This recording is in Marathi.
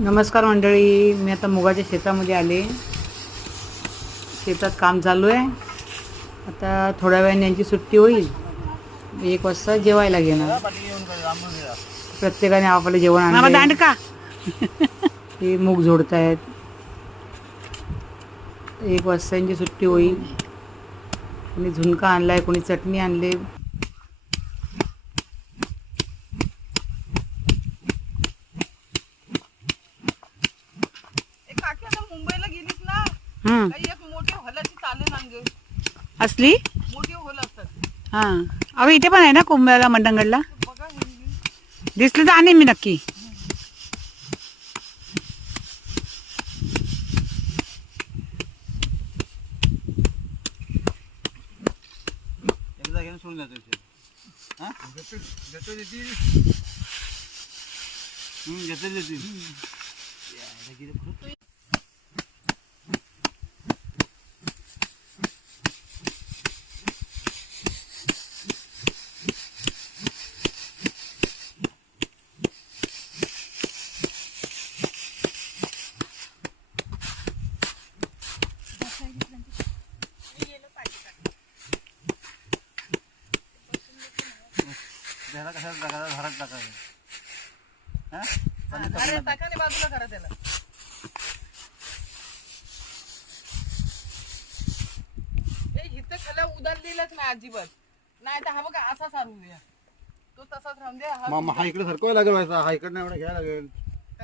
नमस्कार मंडळी, मी आता मुगाच्या शेतामध्ये आले. शेतात काम चालू आहे. आता थोड्या वेळाने यांची सुट्टी होईल. 1 वाजता जेवायला घेणार. प्रत्येकाने आपलं जेवण आणलं. हे मूग झोडत आहेत. 1 वाजता यांची सुट्टी होईल. कोणी झुणका आणलाय, कोणी चटणी आणले. मुंबईला गेलीस ना, एक मोठी हॉलाची चालेल आणगे असली मोठी हॉल असतात. हां, अहो इथे पण आहे ना कुंभ्याला मंडणगडला. बघा दिसली तर आणेन मी नक्की. एकदा घेऊन सोडून जातो. हां घेतो देतील. घेतो देतील. त्याला कशाला टाकायचं, घरात टाकायचं. अरे टाकाने बाजूला करा त्याला. इथं खाल्या उदारलेलाच नाही अजिबात. नाही तर हा बघा असा सारून द्या, तो तसाच राहून द्या. हा इकडे सरकवायला लागेल. हा इकडे नाही एवढा घ्यायला लागेल.